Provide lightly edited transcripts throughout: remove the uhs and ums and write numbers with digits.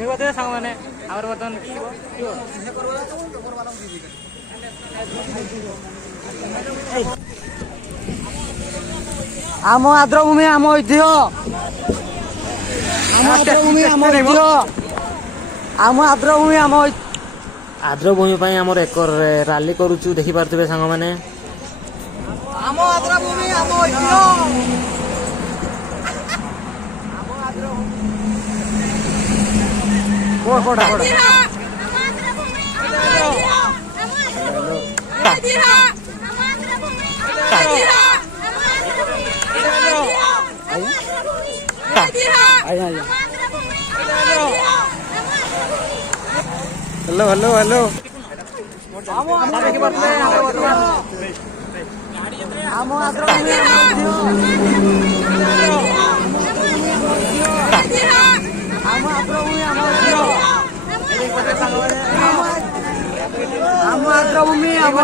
देखते सांग मैंने आवर बर्तमान आम आद्रभूमि आम ऐतिह्य आद्रभूमि आम ऐतिह्य आम आद्रभूमि आम आर्द्रभूमि आमर एक राली करुचु देखि पार्थिबे सांग मैंने आम आद्रभूमि आम ऐतिह्य कोड़ा हेलो हेलो हेलो आम आद्रभूमि आम आद्रभूमि आम आम आद्रभूमि आम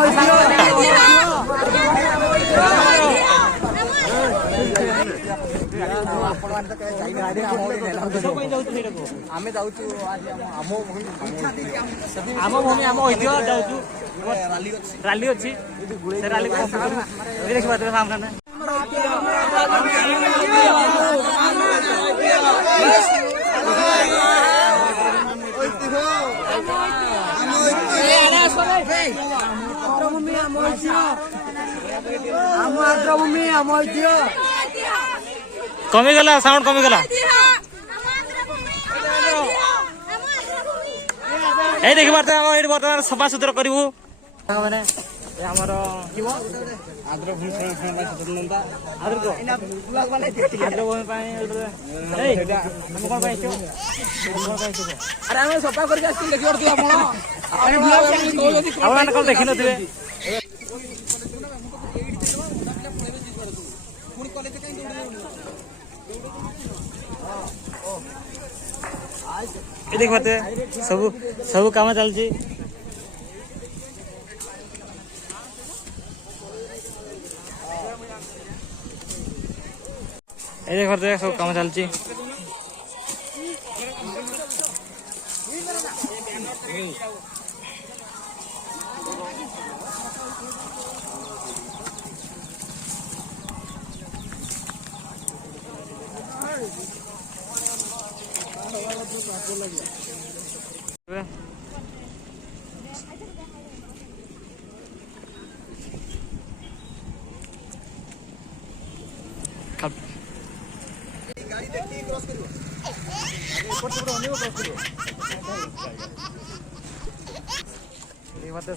आम भूमि आम ऐतिह्य जाऊँ राली अच्छी राली देखी पार्थिबे सामने आम आद्रभूमि आम ऐतिह्य कमी गला साउंड कमी गला ए देखि पार्थे हम एठी वर्तमान सफा सुतरा करिवु माने ए हमर किबो आद्रभूमि सतनंदा आद्र को आद्रभूमि पाए ए हम कोन पाए छो अरे हम सफा करके आसी देखि परतु आपण अरे आपण कोन देखि नथिबे ये देख पाते सब सब काम चलती ये देख पाते सब काम चलती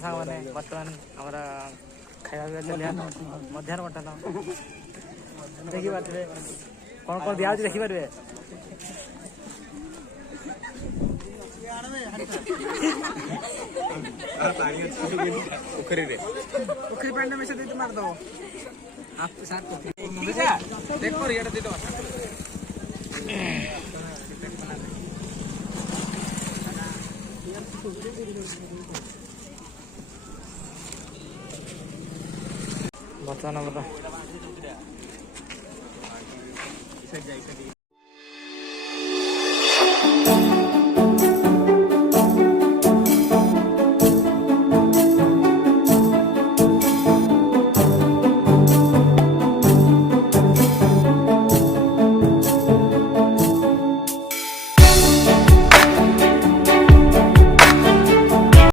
सामने बर्तमान हमारा खाया चलिया मध्याह्न बंटन देखी पारे कौन कौन दिया देखी पारे पोखरी पानी में से मार दो आप साथ देखो ये बर्तमान